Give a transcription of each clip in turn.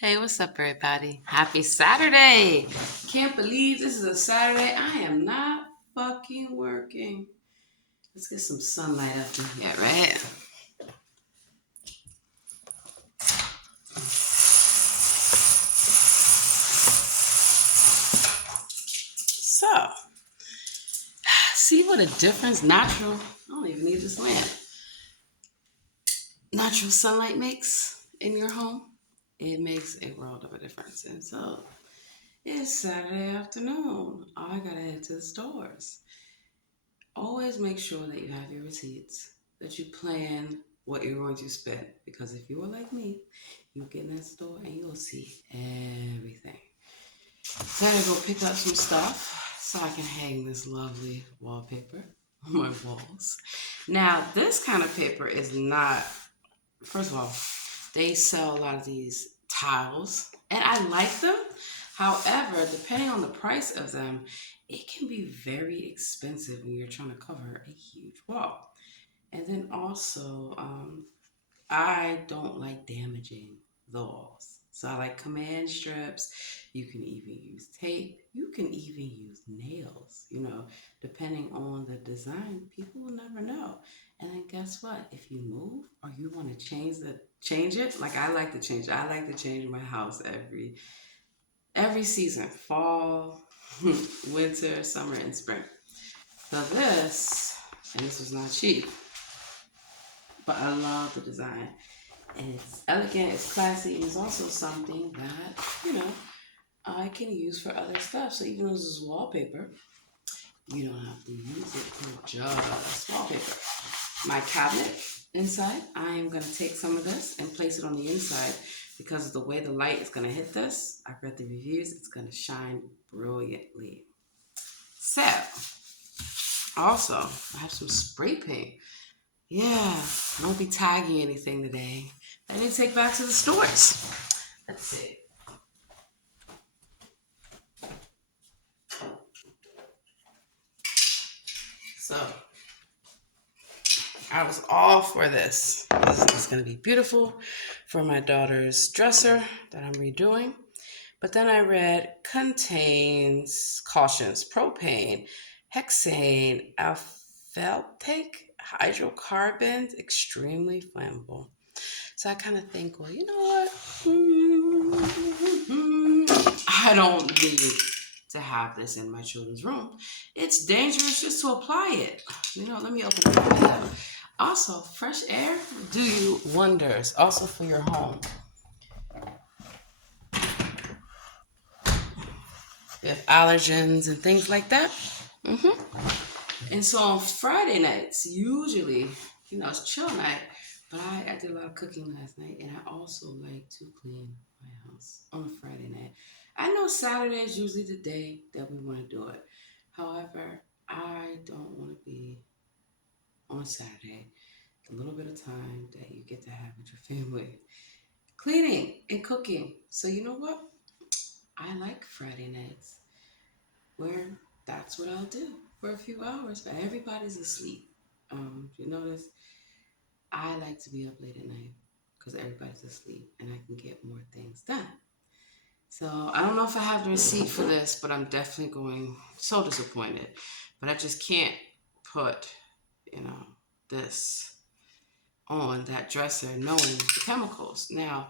Hey, what's up, everybody? Happy Saturday! Can't believe this is a Saturday. I am not fucking working. Let's get some sunlight up in here, right? So, see what a difference natural, I don't even need this lamp, natural sunlight makes in your home. It makes a world of a difference. And so, it's Saturday afternoon. I gotta head to the stores. Always make sure that you have your receipts, that you plan what you're going to spend. Because if you are like me, you get in that store and you'll see everything. So I gotta go pick up some stuff so I can hang this lovely wallpaper on my walls. Now, this kind of paper is not, first of all, they sell a lot of these tiles and I like them. However, depending on the price of them, it can be very expensive when you're trying to cover a huge wall. And then also, I don't like damaging the walls. So I like command strips. You can even use tape. You can even use nails. Depending on the design, people will never know. And then guess what? If you move or you want to change it, like I like to change it. I like to change my house every season, fall, winter, summer, and spring. So this was not cheap, but I love the design. And it's elegant, it's classy, and it's also something that, I can use for other stuff. So even though this is wallpaper, you don't have to use it for just wallpaper. My cabinet inside, I am going to take some of this and place it on the inside because of the way the light is going to hit this. I've read the reviews, it's going to shine brilliantly. So, also, I have some spray paint. Yeah, I won't be tagging anything today. I need to take back to the stores. Let's see. So, I was all for this. This is going to be beautiful for my daughter's dresser that I'm redoing. But then I read contains cautions propane, hexane, alphaltic, hydrocarbons, extremely flammable. So I kind of think, well, you know what? I don't need to have this in my children's room. It's dangerous just to apply it. Let me open it up. Also, fresh air do you wonders. Also for your home. You have allergens and things like that. And so on Friday nights, usually, it's chill night, but I did a lot of cooking last night, and I also like to clean my house on a Friday night. I know Saturday is usually the day that we want to do it. However, I don't want to be on Saturday, the little bit of time that you get to have with your family, cleaning and cooking. So you know what? I like Friday nights where that's what I'll do for a few hours, but everybody's asleep. You notice I like to be up late at night because everybody's asleep and I can get more things done. So I don't know if I have the receipt for this, but I'm definitely going so disappointed. But I just can't put, you know, this on that dresser knowing the chemicals. Now,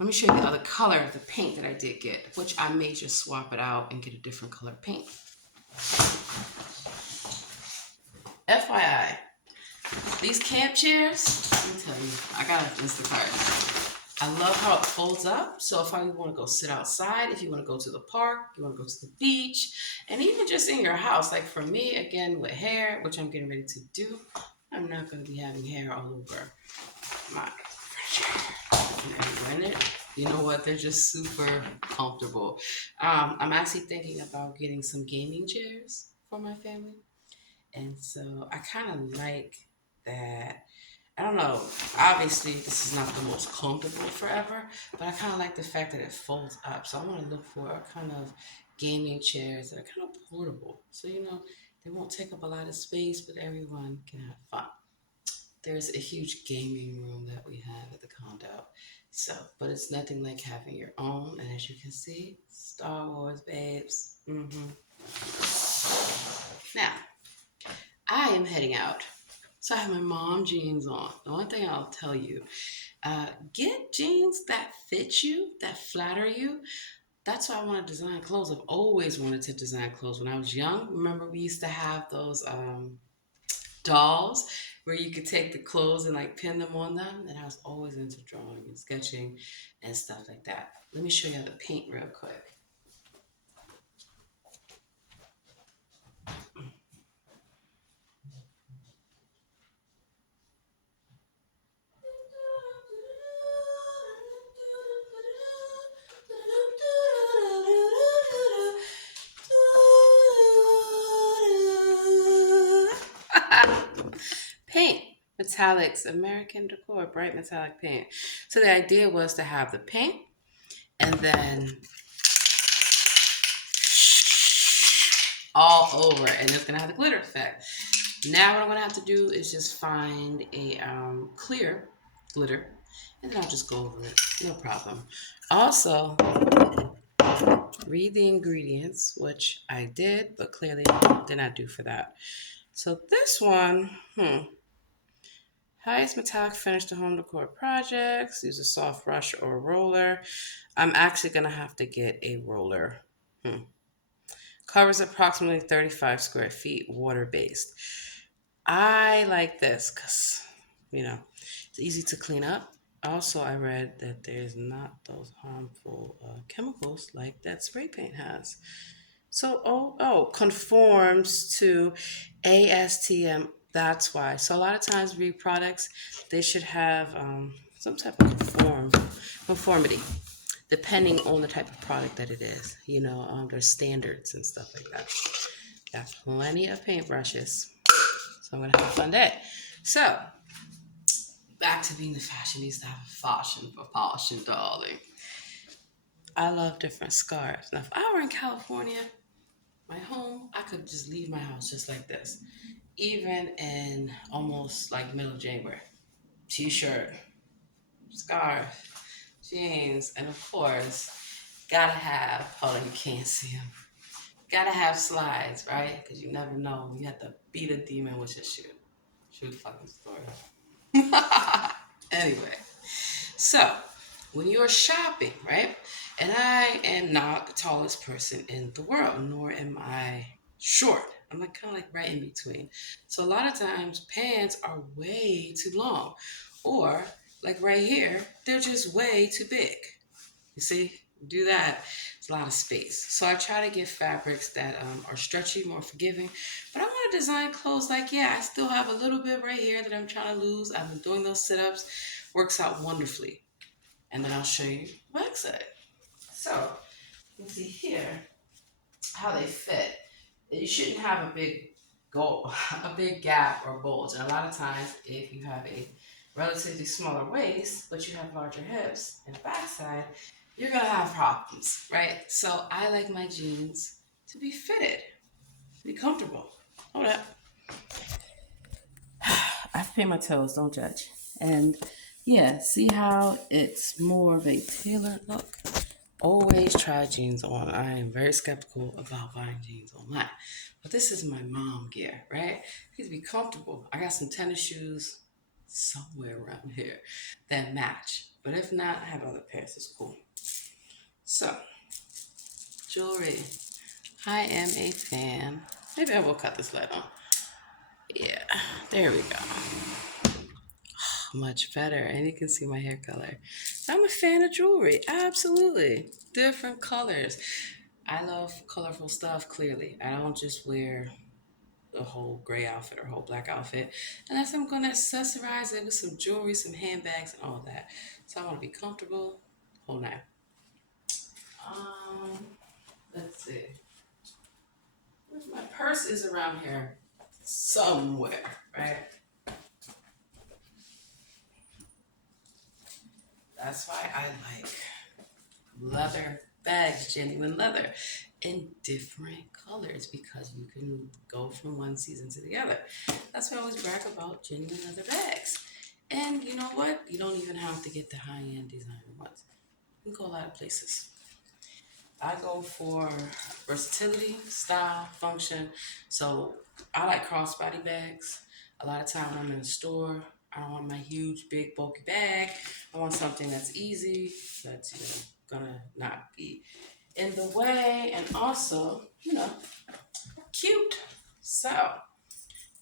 let me show you the other color of the paint that I did get, which I may just swap it out and get a different color paint. FYI, these camp chairs, let me tell you, I got an Instacart. I love how it folds up. So if I want to go sit outside, if you want to go to the park, you want to go to the beach, and even just in your house, like for me, again, with hair, which I'm getting ready to do, I'm not going to be having hair all over my and it. You know what? They're just super comfortable. I'm actually thinking about getting some gaming chairs for my family. And so I kind of like that. I don't know. Obviously, this is not the most comfortable forever, but I kind of like the fact that it folds up. So I want to look for a kind of gaming chairs that are kind of portable. So, they won't take up a lot of space, but everyone can have fun. There's a huge gaming room that we have at the condo. So, but it's nothing like having your own. And as you can see, Star Wars, babes. Now, I am heading out. So I have my mom jeans on. The one thing I'll tell you, get jeans that fit you, that flatter you. That's why I want to design clothes. I've always wanted to design clothes. When I was young, remember we used to have those dolls where you could take the clothes and like pin them on them. And I was always into drawing and sketching and stuff like that. Let me show you how to paint real quick. Paint. Metallics, American Decor, bright metallic paint. So the idea was to have the paint and then all over, and it's gonna have the glitter effect. Now what I'm gonna have to do is just find a clear glitter, and then I'll just go over it, no problem. Also, read the ingredients, which I did, but clearly did not do for that. So this one, highest metallic finish to home decor projects. Use a soft brush or a roller. I'm actually gonna have to get a roller. Covers approximately 35 square feet, water based. I like this because, it's easy to clean up. Also, I read that there's not those harmful chemicals like that spray paint has. So, conforms to ASTM. That's why. So, a lot of times, read products, they should have some type of conformity, depending on the type of product that it is. There's standards and stuff like that. Got plenty of paintbrushes. So I'm gonna have a fun day. So back to being the fashionista, have a fashion for polishing, darling. I love different scarves. Now, if I were in California, my home, I could just leave my house just like this, even in almost like middle of January. T-shirt, scarf, jeans, and of course, gotta have. Hold on, you can't see them. Gotta have slides, right? Because you never know. You have to beat a demon with your shoe. True fucking story. Anyway, so when you're shopping, right? And I am not the tallest person in the world, nor am I short. I'm like kind of like right in between. So a lot of times pants are way too long, or like right here, they're just way too big. You see, do that. It's a lot of space. So I try to get fabrics that are stretchy, more forgiving. But I want to design clothes like, yeah, I still have a little bit right here that I'm trying to lose. I've been doing those sit-ups. Works out wonderfully. And then I'll show you backside. So you can see here how they fit. You shouldn't have a big goal, a big gap or bulge. And a lot of times, if you have a relatively smaller waist, but you have larger hips and a backside, you're gonna have problems, right? So I like my jeans to be fitted, to be comfortable. Hold up. I paint my toes, don't judge. And yeah, see how it's more of a tailored look? Always try jeans on. I am very skeptical about buying jeans online. But this is my mom gear, right? It needs to be comfortable. I got some tennis shoes somewhere around here that match. But if not, I have other pairs. It's cool. So, jewelry. I am a fan. Maybe I will cut this light on. Yeah, there we go. Much better. And you can see my hair color. I'm a fan of jewelry. Absolutely. Different colors. I love colorful stuff, clearly. I don't just wear a whole gray outfit or a whole black outfit unless I'm going to accessorize it with some jewelry, some handbags, and all that. So I want to be comfortable. Whole night. Um, let's see. My purse is around here somewhere, right? That's why I like leather bags, genuine leather, in different colors because you can go from one season to the other. That's why I always brag about genuine leather bags. And you know what? You don't even have to get the high-end designer ones. You can go a lot of places. I go for versatility, style, function. So I like crossbody bags. A lot of time when I'm in a store, I don't want my huge, big, bulky bag. I want something that's easy, that's gonna not be in the way, and also cute. So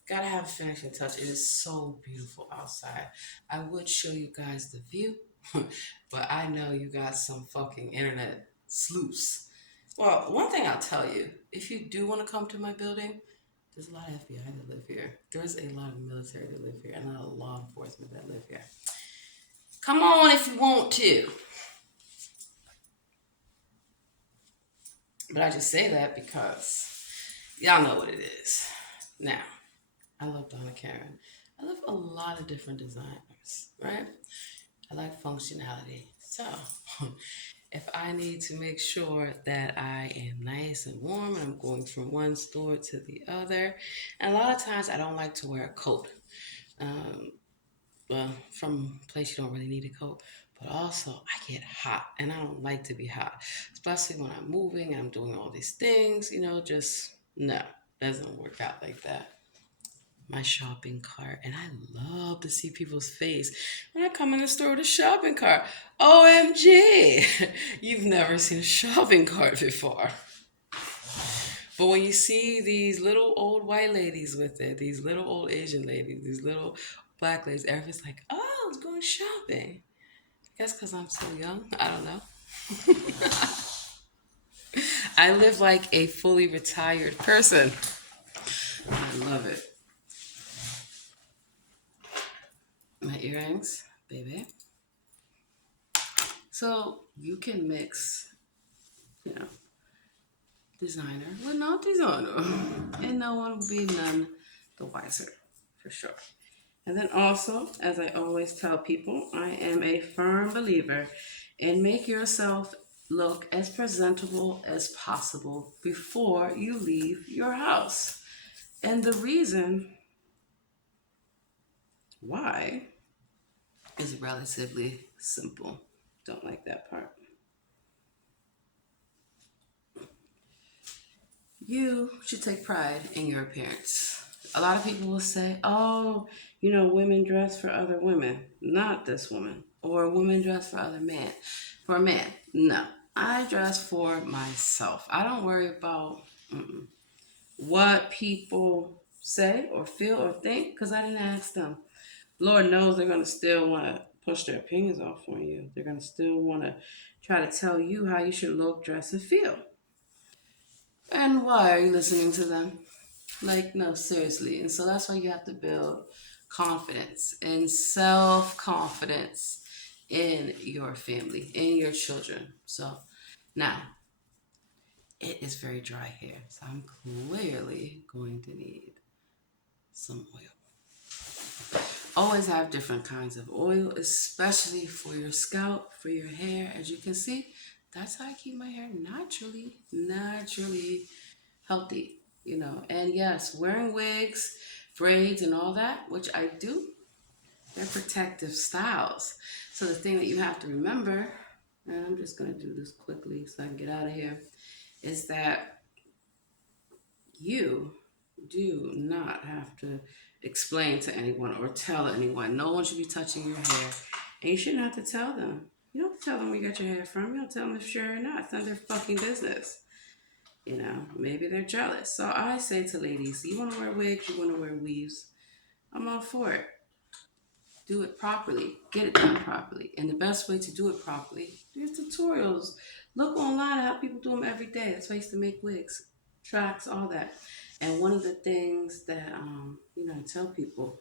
gotta have a finishing touch. It is so beautiful outside. I would show you guys the view, but I know you got some fucking internet sleuths. Well, one thing I'll tell you, if you do want to come to my building, there's a lot of FBI that live here. There's a lot of military that live here, and a lot of law enforcement that live here. Come on if you want to. But I just say that because y'all know what it is. Now, I love Donna Karen. I love a lot of different designers, right? I like functionality. So, if I need to make sure that I am nice and warm and I'm going from one store to the other, and a lot of times I don't like to wear a coat. Um, well, from a place you don't really need a coat, but also I get hot and I don't like to be hot, especially when I'm moving and I'm doing all these things, just no, doesn't work out like that. My shopping cart, and I love to see people's face when I come in the store with a shopping cart. OMG, you've never seen a shopping cart before. But when you see these little old white ladies with it, these little old Asian ladies, these little black ladies, everybody's like, oh, it's going shopping. I guess because I'm so young. I don't know. I live like a fully retired person. I love it. My earrings, baby. So you can mix, you know, designer with not designer. And no one will be none the wiser, for sure. And then also, as I always tell people, I am a firm believer in make yourself look as presentable as possible before you leave your house. And the reason why is relatively simple. Don't like that part. You should take pride in your appearance. A lot of people will say, oh, women dress for other women. Not this woman. Or women dress for other men. For a man. No. I dress for myself. I don't worry about what people say or feel or think because I didn't ask them. Lord knows they're going to still want to push their opinions off on you. They're going to still want to try to tell you how you should look, dress, and feel. And why are you listening to them? Like, no, seriously. And so that's why you have to build confidence and self confidence in your family, in your children. So now, it is very dry here. So I'm clearly going to need some oil. Always have different kinds of oil, especially for your scalp, for your hair. As you can see, that's how I keep my hair naturally healthy, And yes, wearing wigs, braids, and all that, which I do, they're protective styles. So the thing that you have to remember, and I'm just going to do this quickly so I can get out of here, is that you do not have to explain to anyone or tell anyone. No one should be touching your hair. And you shouldn't have to tell them. You don't tell them where you got your hair from. You don't tell them if you're sure or not. It's none of their fucking business. Maybe they're jealous. So I say to ladies, you want to wear wigs, you want to wear weaves, I'm all for it. Do it properly. Get it done properly. And the best way to do it properly, there's tutorials. Look online at how people do them every day. That's why I used to make wigs, tracks, all that. And one of the things that I tell people,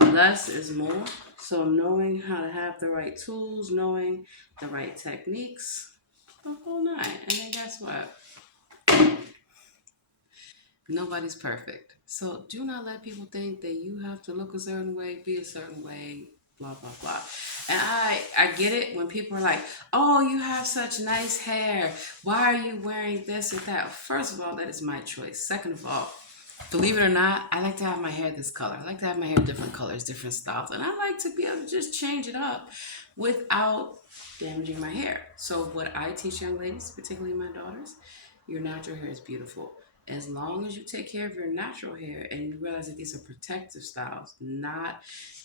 less is more. So knowing how to have the right tools, knowing the right techniques, the whole nine. And then guess what? Nobody's perfect. So do not let people think that you have to look a certain way, be a certain way, blah, blah, blah. And I get it when people are like, oh, you have such nice hair. Why are you wearing this or that? First of all, that is my choice. Second of all, Believe it or not, I like to have my hair this color. I like to have my hair different colors, different styles. And I like to be able to just change it up without damaging my hair. So, what I teach young ladies, particularly my daughters, your natural hair is beautiful. As long as you take care of your natural hair and you realize that these are protective styles, not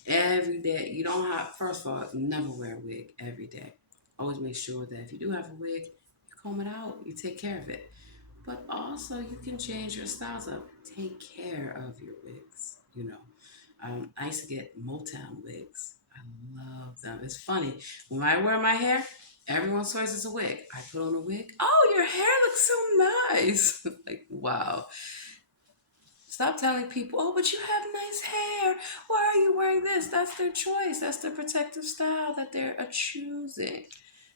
every day. You don't have, first of all, never wear a wig every day. Always make sure that if you do have a wig, you comb it out, you take care of it. But also, you can change your styles up. Take care of your wigs. I used to get Motown wigs. I love them. It's funny when I wear my hair. Everyone swears it's a wig. I put on a wig. Oh, your hair looks so nice. Like, wow. Stop telling people, oh, but you have nice hair. Why are you wearing this? That's their choice. That's their protective style that they're choosing.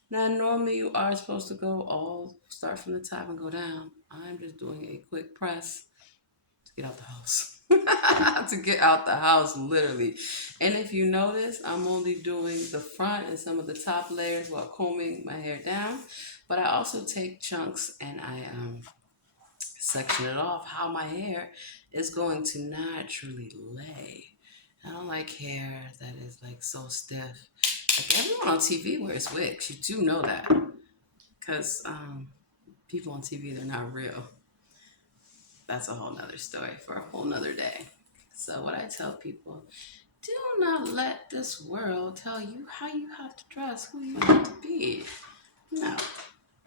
Now, normally you are supposed to go all start from the top and go down. I'm just doing a quick press to get out the house. To get out the house, literally. And if you notice, I'm only doing the front and some of the top layers while combing my hair down. But I also take chunks and I section it off how my hair is going to naturally lay. I don't like hair that is like so stiff. Like everyone on TV wears wigs. You do know that. Because people on TV, they're not real. That's a whole nother story for a whole nother day. So what I tell people, do not let this world tell you how you have to dress, who you have to be. No,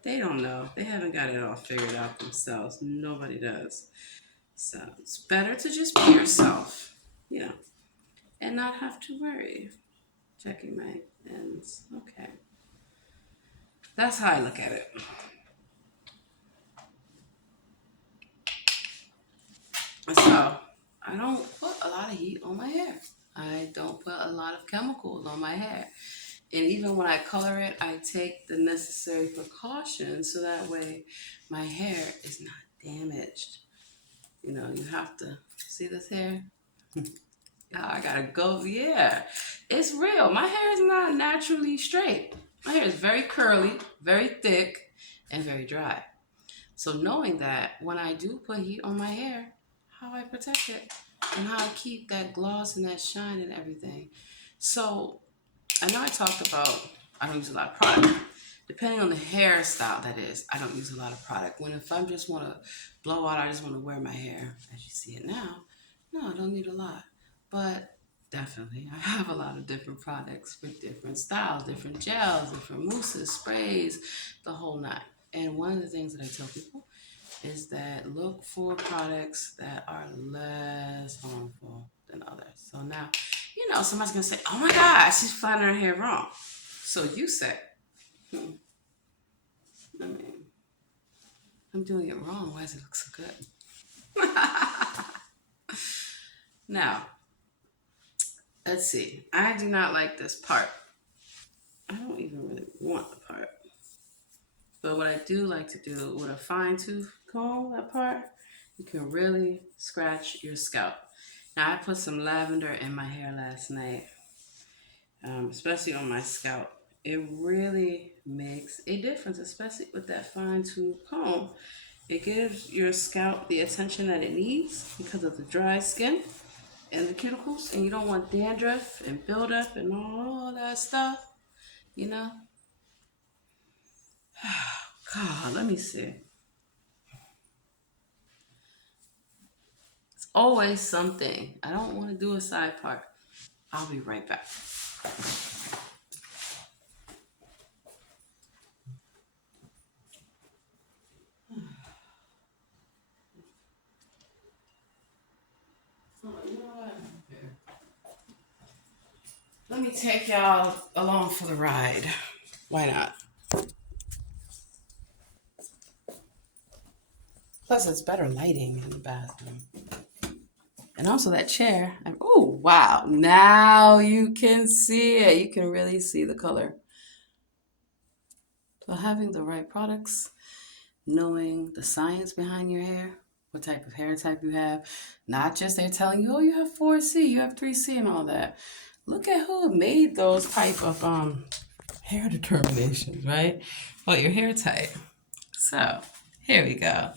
they don't know. They haven't got it all figured out themselves. Nobody does. So it's better to just be yourself, and not have to worry. Checking my ends. Okay. That's how I look at it. So I don't put a lot of heat on my hair. I don't put a lot of chemicals on my hair. And even when I color it, I take the necessary precautions so that way my hair is not damaged. You have to see this hair. I gotta go. Yeah, it's real. My hair is not naturally straight. My hair is very curly, very thick, and very dry. So knowing that when I do put heat on my hair, how I protect it and how I keep that gloss and that shine and everything. So I know I talked about I don't use a lot of product. Depending on the hairstyle that is, I don't use a lot of product. If I just want to blow out, I just want to wear my hair as you see it now. No, I don't need a lot. But definitely, I have a lot of different products for different styles, different gels, different mousses, sprays, the whole nine. And one of the things that I tell people is that look for products that are less harmful than others. So now, somebody's going to say, oh my God, she's flattening her hair wrong. So you say, I mean, I'm doing it wrong. Why does it look so good? Now, let's see. I do not like this part. I don't even really want the part. But what I do like to do with a fine tooth comb, that part, you can really scratch your scalp. Now, I put some lavender in my hair last night, especially on my scalp. It really makes a difference, especially with that fine tooth comb. It gives your scalp the attention that it needs because of the dry skin and the cuticles, and you don't want dandruff and buildup and all that stuff, you know? God, let me see. It's always something. I don't want to do a side part. I'll be right back. Let me take y'all along for the ride. Why not? Plus, it's better lighting in the bathroom. And also that chair. Oh, wow. Now you can see it. You can really see the color. So having the right products, knowing the science behind your hair, what type of hair type you have, not just they're telling you, oh, you have 4C, you have 3C and all that. Look at who made those type of hair determinations, right? Well, your hair type. So here we go.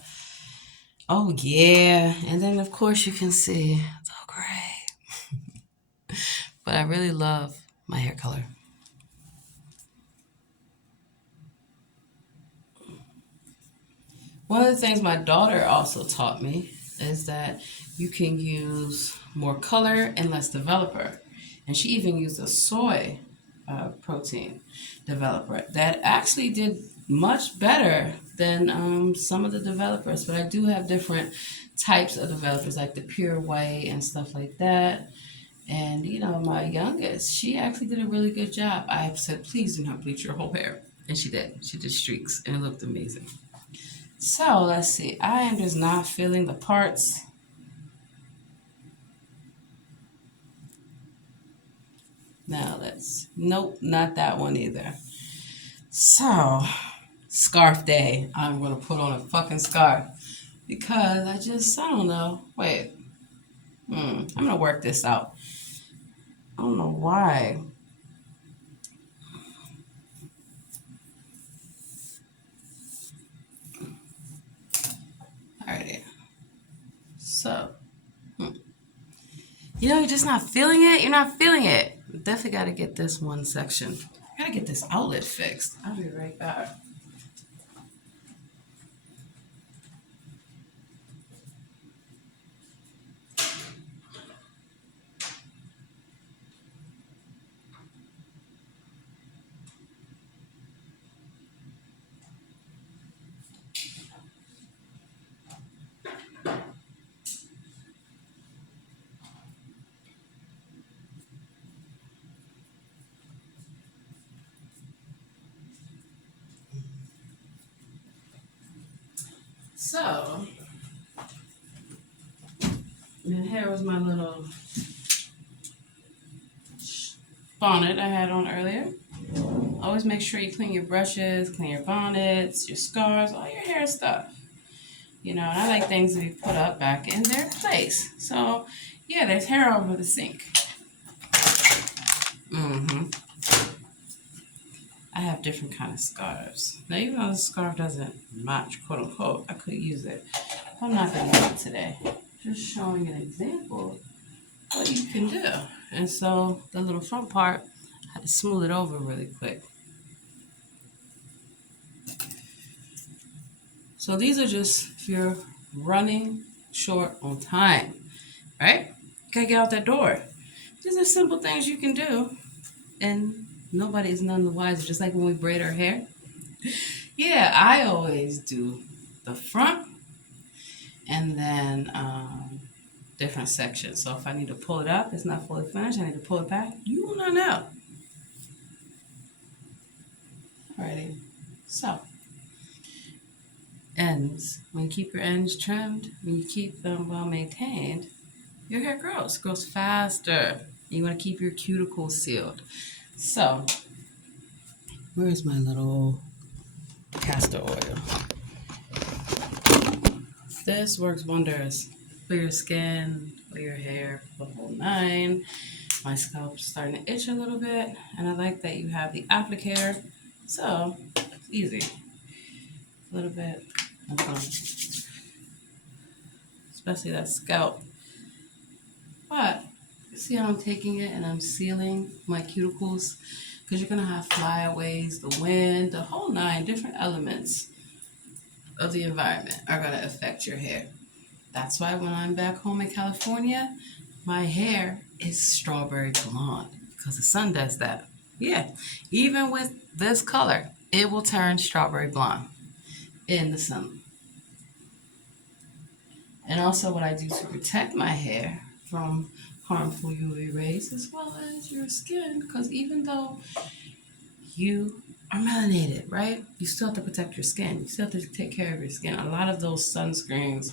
Oh yeah, and then of course you can see the gray. But I really love my hair color. One of the things my daughter also taught me is that you can use more color and less developer. And she even used a soy protein developer that actually did much better than some of the developers. But I do have different types of developers, like the pure white and stuff like that. And my youngest, she actually did a really good job. I said, please do not bleach your whole hair. And she did. She did streaks, and it looked amazing. So let's see. I am just not feeling the parts. Now nope, not that one either. So, scarf day. I'm gonna put on a fucking scarf because I don't know. Wait, I'm gonna work this out. I don't know why. Alrighty. So, you're just not feeling it. You're not feeling it. Definitely got to get this one section. Gotta get this outlet fixed. I'll be right back. So, and here was my little bonnet I had on earlier. Always make sure you clean your brushes, clean your bonnets, your scarves, all your hair stuff. And I like things to be put up back in their place. So, yeah, there's hair over the sink. Mm-hmm. I have different kind of scarves. Now, even though the scarf doesn't match, quote unquote, I could use it. I'm not going to use it today. Just showing an example of what you can do. And so, the little front part, I had to smooth it over really quick. So these are just if you're running short on time, right? You gotta get out that door. These are simple things you can do, and nobody is none the wiser. Just like when we braid our hair. Yeah, I always do the front and then different sections. So if I need to pull it up, it's not fully finished. I need to pull it back. You will not know. Alrighty. So ends. When you keep your ends trimmed, when you keep them well maintained, your hair grows faster. You want to keep your cuticles sealed. So, where's my little castor oil? This works wonders for your skin, for your hair, for the whole nine. My scalp's starting to itch a little bit, and I like that you have the applicator. So, it's easy. A little bit, especially that scalp. But see how I'm taking it and I'm sealing my cuticles? Because you're going to have flyaways, the wind, the whole nine different elements of the environment are going to affect your hair. That's why when I'm back home in California, my hair is strawberry blonde because the sun does that. Yeah, even with this color, it will turn strawberry blonde in the sun. And also, what I do to protect my hair from harmful UV rays as well as your skin, because even though you are melanated, right? You still have to protect your skin. You still have to take care of your skin. A lot of those sunscreens,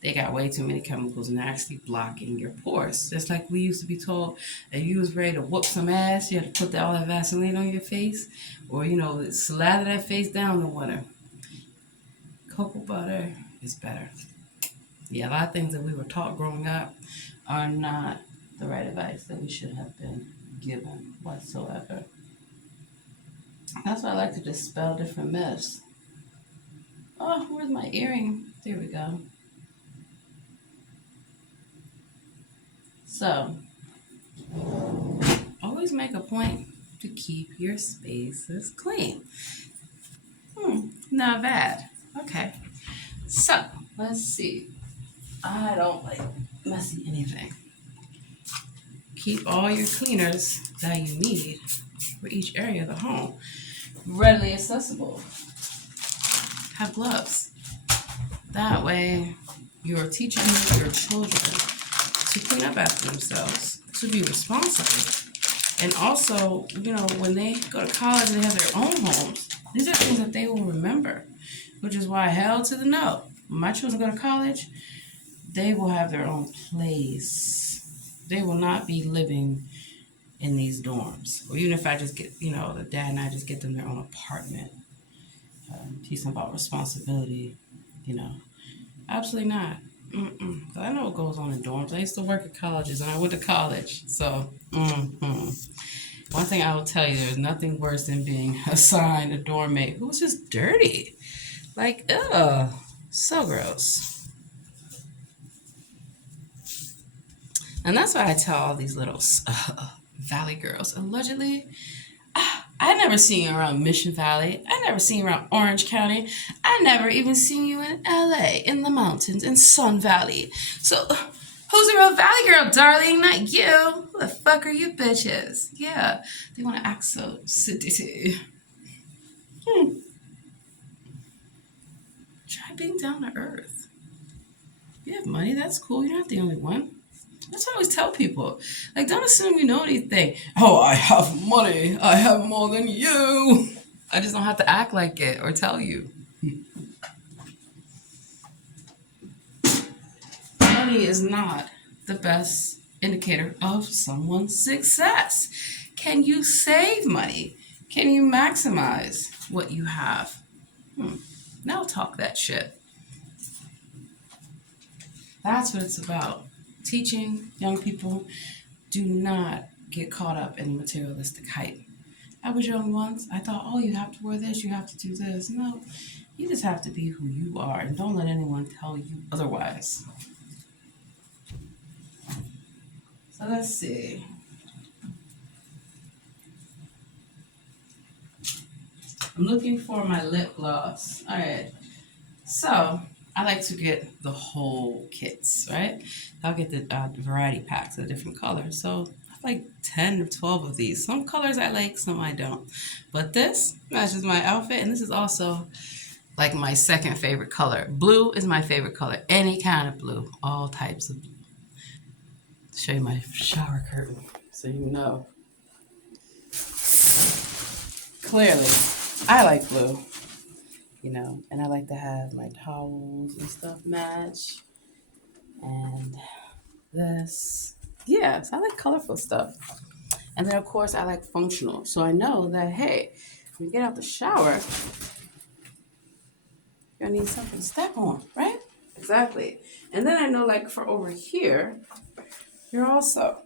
they got way too many chemicals and they're actually blocking your pores. Just like we used to be told that you was ready to whoop some ass, you had to put all that Vaseline on your face, or slather that face down in the water. Cocoa butter is better. Yeah, a lot of things that we were taught growing up are not the right advice that we should have been given whatsoever. That's why I like to dispel different myths. Oh, where's my earring? There we go. So always make a point to keep your spaces clean. Not bad. Okay. So let's see. I don't like messy anything. Keep all your cleaners that you need for each area of the home readily accessible. Have gloves. That way, you're teaching your children to clean up after themselves, to be responsible. And also, when they go to college and they have their own homes, these are things that they will remember, which is why, hell to the no. When my children go to college, they will have their own place. They will not be living in these dorms. Or even if I just get, the dad and I just get them their own apartment, teach them about responsibility, you know. Absolutely not. I know what goes on in dorms. I used to work at colleges and I went to college. So, one thing I will tell you, there's nothing worse than being assigned a dorm mate who was just dirty. Like, ugh, so gross. And that's why I tell all these little Valley girls, allegedly, I never seen you around Mission Valley. I never seen you around Orange County. I never even seen you in LA, in the mountains, in Sun Valley. So, who's a real Valley girl, darling? Not you. Who the fuck are you bitches? Yeah, they want to act so sedity. Try being down to earth. You have money, that's cool. You're not the only one. That's what I always tell people. Like, don't assume you know anything. Oh, I have money. I have more than you. I just don't have to act like it or tell you. Money is not the best indicator of someone's success. Can you save money? Can you maximize what you have? Now talk that shit. That's what it's about. Teaching young people, do not get caught up in materialistic hype. I was young once. I thought, oh, you have to wear this, you have to do this. No, you just have to be who you are and don't let anyone tell you otherwise. So let's see. I'm looking for my lip gloss. All right. So I like to get the whole kits, right? I'll get the variety packs of different colors. So I like 10 or 12 of these. Some colors I like, some I don't. But this matches my outfit, and this is also like my second favorite color. Blue is my favorite color. Any kind of blue, all types of blue. Show you my shower curtain so you know. Clearly, I like blue. And I like to have my towels and stuff match. And this. Yes, I like colorful stuff. And then, of course, I like functional. So I know that, hey, when you get out the shower, you're going to need something to step on, right? Exactly. And then I know, like, for over here, you're also.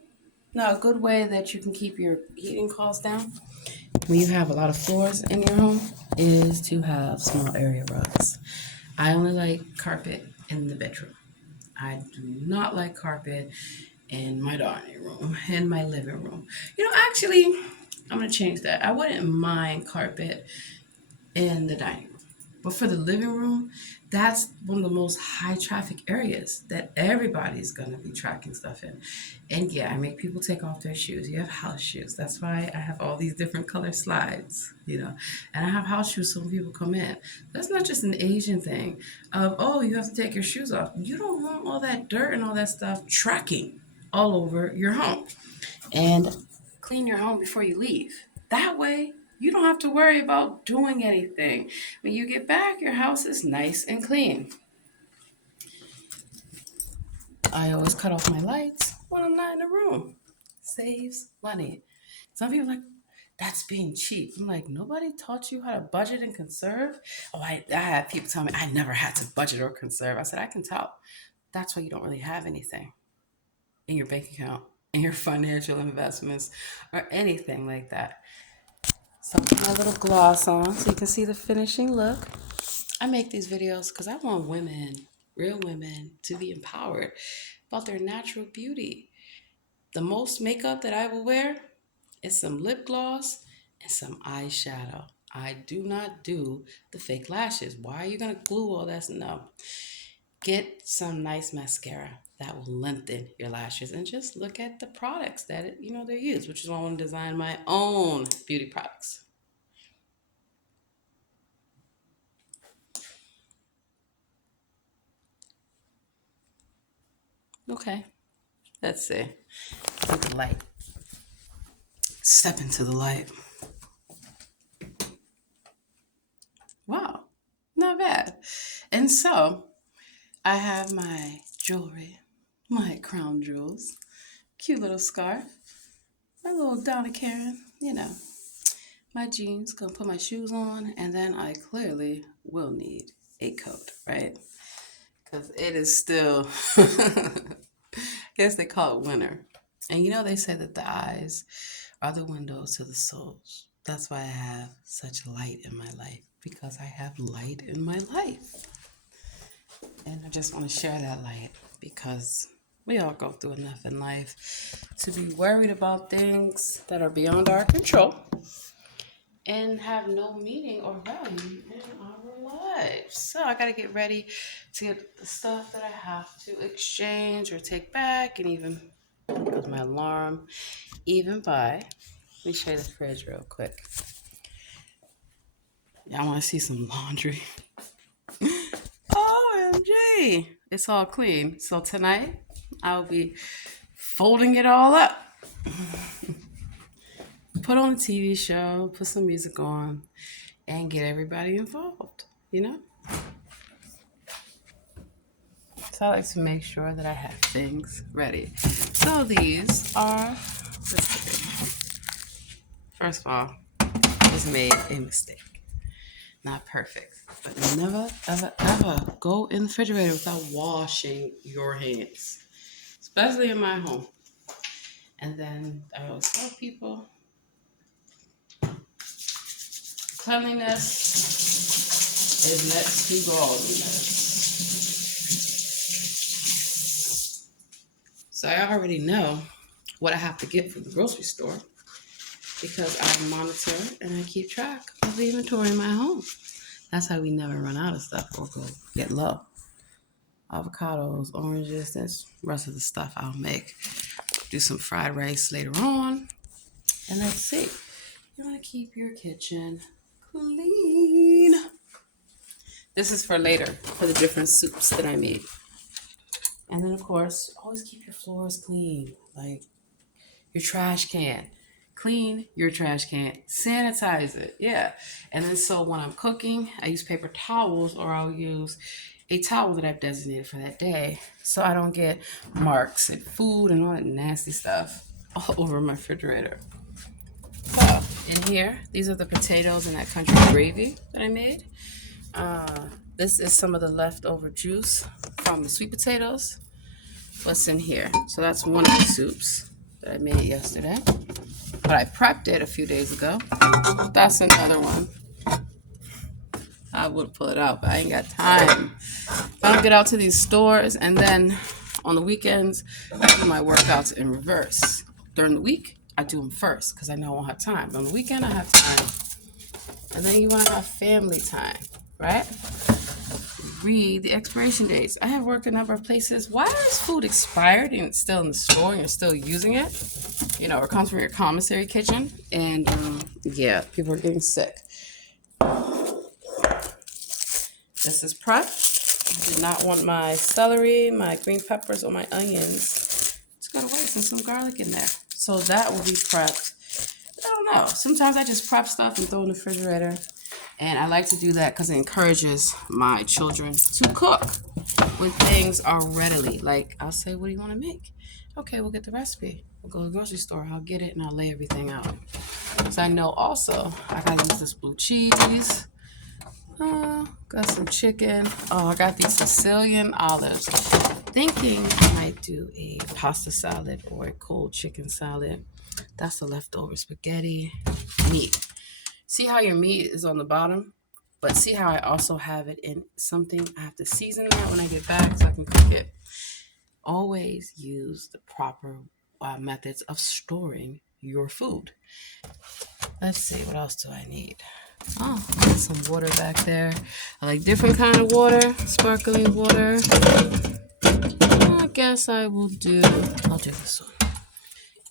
Now, a good way that you can keep your heating costs down when you have a lot of floors in your home is to have small area rugs. I only like carpet in the bedroom. I do not like carpet in my dining room, in my living room. Actually, I'm going to change that. I wouldn't mind carpet in the dining room. But for the living room, that's one of the most high traffic areas that everybody's going to be tracking stuff in. And yeah, I make people take off their shoes. You have house shoes. That's why I have all these different color slides, And I have house shoes so when people come in. That's not just an Asian thing of, oh, you have to take your shoes off. You don't want all that dirt and all that stuff tracking all over your home. And clean your home before you leave. That way, you don't have to worry about doing anything. When you get back, your house is nice and clean. I always cut off my lights when I'm not in the room. Saves money. Some people are like, that's being cheap. I'm like, nobody taught you how to budget and conserve? Oh, I had people tell me I never had to budget or conserve. I said, I can tell. That's why you don't really have anything in your bank account, in your financial investments, or anything like that. So put my little gloss on so you can see the finishing look. I make these videos because I want women, real women, to be empowered about their natural beauty. The most makeup that I will wear is some lip gloss and some eyeshadow. I do not do the fake lashes. Why are you gonna glue all that? No. Get some nice mascara that will lengthen your lashes and just look at the products that they use, which is why I want to design my own beauty products. Okay, let's see. Look at the light. Step into the light. Wow, not bad. And so I have my jewelry, my crown jewels, cute little scarf, my little Donna Karen, my jeans, gonna put my shoes on, and then I clearly will need a coat, right? Because it is still, I guess they call it winter. And they say that the eyes are the windows to the souls. That's why I have such light in my life, because I have light in my life. And I just want to share that light because we all go through enough in life to be worried about things that are beyond our control and have no meaning or value in our lives. So I got to get ready to get the stuff that I have to exchange or take back, and even because my alarm, even by, let me show you the fridge real quick. Y'all want to see some laundry? OMG! It's all clean. So tonight, I'll be folding it all up. Put on a TV show, put some music on, and get everybody involved, So I like to make sure that I have things ready. So these are, let's see. First of all, I just made a mistake. Not perfect, but never, ever, ever go in the refrigerator without washing your hands, especially in my home. And then I always tell people, cleanliness is next to godliness. So I already know what I have to get from the grocery store because I monitor and I keep track of the inventory in my home. That's how we never run out of stuff or go get low. Avocados, oranges, that's the rest of the stuff I'll make. Do some fried rice later on. And let's see. You want to keep your kitchen clean. This is for later, for the different soups that I made. And then, of course, always keep your floors clean. Like your trash can. Clean your trash can. Sanitize it. Yeah. And then so when I'm cooking, I use paper towels or I'll use a towel that I've designated for that day so I don't get marks and food and all that nasty stuff all over my refrigerator. So in here, these are the potatoes and that country gravy that I made. This is some of the leftover juice from the sweet potatoes. What's in here? So that's one of the soups that I made yesterday. But I prepped it a few days ago. That's another one. I would pull it out, but I ain't got time. I don't get out to these stores, and then on the weekends, I do my workouts in reverse. During the week, I do them first because I know I won't have time. But on the weekend, I have time. And then you want to have family time, right? Read the expiration dates. I have worked a number of places. Why is food expired and it's still in the store and you're still using it? It comes from your commissary kitchen. And yeah, people are getting sick. This is prep. I did not want my celery, my green peppers, or my onions to go to waste and some garlic in there. So that will be prepped. I don't know. Sometimes I just prep stuff and throw it in the refrigerator. And I like to do that because it encourages my children to cook when things are readily. Like, I'll say, what do you want to make? Okay, we'll get the recipe. We'll go to the grocery store. I'll get it and I'll lay everything out. So I know also I got to use this blue cheese. Got some chicken. Oh, I got these Sicilian olives. Thinking I might do a pasta salad or a cold chicken salad. That's the leftover spaghetti meat. See how your meat is on the bottom? But see how I also have it in something? I have to season that when I get back so I can cook it. Always use the proper methods of storing your food. Let's see, what else do I need? Oh, got some water back there. I like different kind of water, sparkling water. I guess I'll do this one.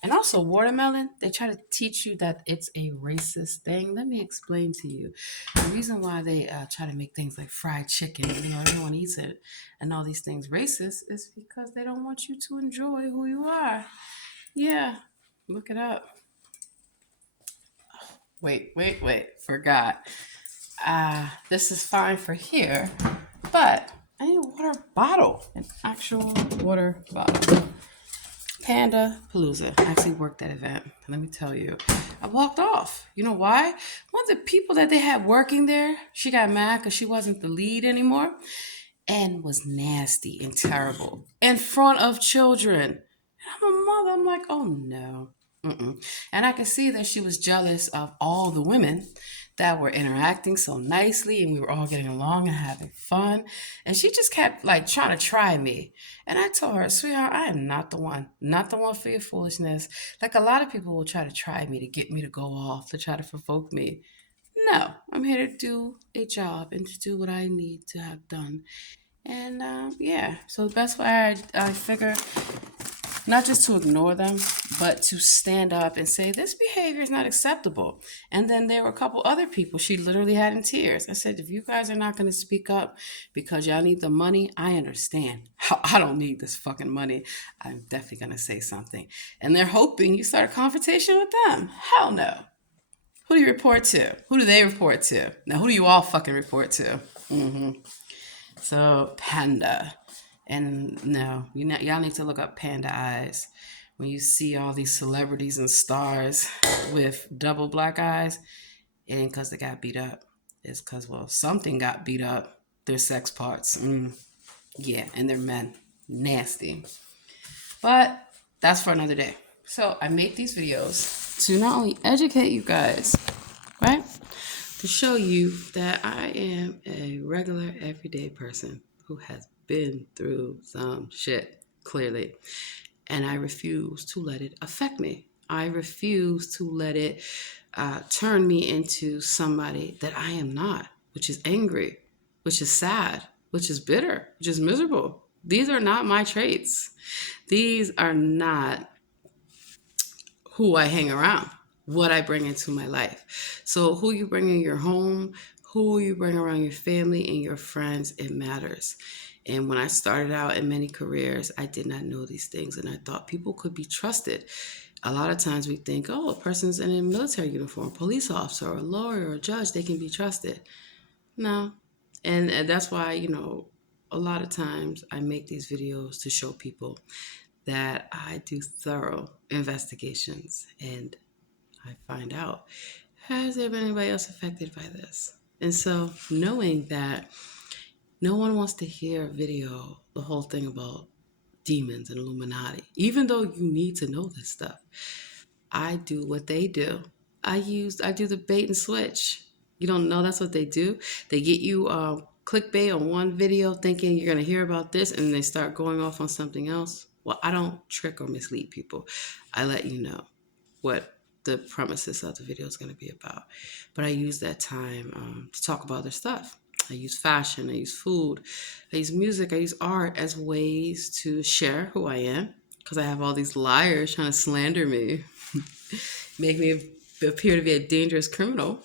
And also watermelon, they try to teach you that it's a racist thing. Let me explain to you. The reason why they try to make things like fried chicken, everyone eats it, and all these things racist is because they don't want you to enjoy who you are. Yeah, look it up. Wait. Forgot. This is fine for here, but I need a water bottle, an actual water bottle. Panda Palooza. I actually worked that event. Let me tell you, I walked off. You know why? One of the people that they had working there, she got mad because she wasn't the lead anymore and was nasty and terrible in front of children. And I'm a mother. I'm like, oh no. Mm-mm. And I could see that she was jealous of all the women that were interacting so nicely and we were all getting along and having fun. And she just kept like trying to try me. And I told her, sweetheart, I am not the one for your foolishness. Like a lot of people will try to try me to get me to go off, to try to provoke me. No, I'm here to do a job and to do what I need to have done. And yeah, so the best way I figure not just to ignore them, but to stand up and say, this behavior is not acceptable. And then there were a couple other people she literally had in tears. I said, if you guys are not going to speak up because y'all need the money, I understand. I don't need this fucking money. I'm definitely going to say something. And they're hoping you start a confrontation with them. Hell no. Who do you report to? Who do they report to? Now, who do you all fucking report to? So, Panda. And no, y'all need to look up Panda Eyes. When you see all these celebrities and stars with double black eyes, it ain't because they got beat up. It's because, well, something got beat up. Their sex parts. Yeah, and they're men. Nasty. But that's for another day. So I make these videos to not only educate you guys, right? To show you that I am a regular, everyday person who has been through some shit, clearly. And I refuse to let it affect me. I refuse to let it turn me into somebody that I am not, which is angry, which is sad, which is bitter, which is miserable. These are not my traits. These are not who I hang around, what I bring into my life. So who you bring in your home, who you bring around your family and your friends, it matters. And when I started out in many careers, I did not know these things and I thought people could be trusted. A lot of times we think, oh, a person's in a military uniform, police officer or a lawyer or a judge, they can be trusted. No. And that's why, a lot of times I make these videos to show people that I do thorough investigations and I find out, has there been anybody else affected by this? And so knowing that no one wants to hear a video, the whole thing about demons and Illuminati, even though you need to know this stuff, I do what they do. I do the bait and switch. You don't know that's what they do. They get you clickbait on one video thinking you're going to hear about this and they start going off on something else. Well, I don't trick or mislead people. I let you know what the premises of the video is going to be about. But I use that time to talk about other stuff. I use fashion, I use food, I use music, I use art as ways to share who I am because I have all these liars trying to slander me, make me appear to be a dangerous criminal.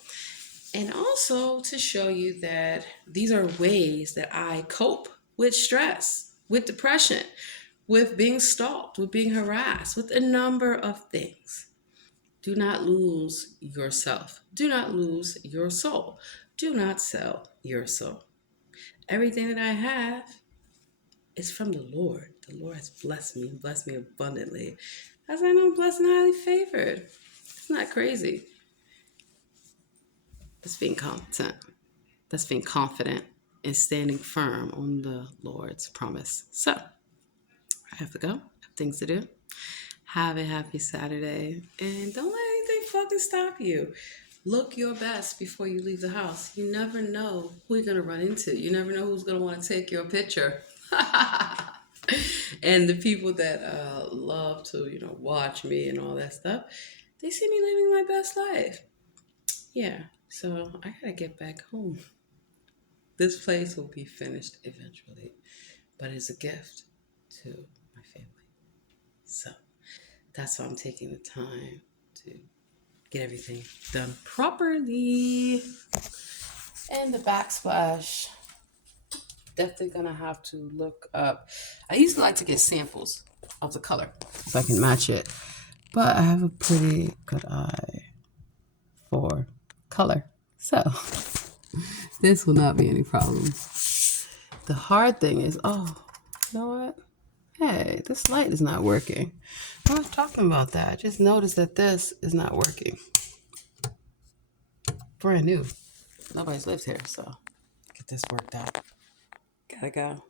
And also to show you that these are ways that I cope with stress, with depression, with being stalked, with being harassed, with a number of things. Do not lose yourself. Do not lose your soul. Do not sell your soul. Everything that I have is from the Lord. The Lord has blessed me abundantly. As I know, I'm blessed and highly favored. It's not crazy. That's being competent. That's being confident and standing firm on the Lord's promise. So, I have to go. I have things to do. Have a happy Saturday. And don't let anything fucking stop you. Look your best before you leave the house. You never know who you're going to run into. You never know who's going to want to take your picture. And the people that love to, watch me and all that stuff, they see me living my best life. Yeah, so I gotta get back home. This place will be finished eventually, but it's a gift to my family. So that's why I'm taking the time to get everything done properly. And the backsplash, definitely gonna have to look up. I used to like to get samples of the color so I can match it, but I have a pretty good eye for color, so this will not be any problem. The hard thing is, you know what? Hey, this light is not working. I was talking about that. I just noticed that this is not working. Brand new. Nobody's lived here, so get this worked out. Gotta go.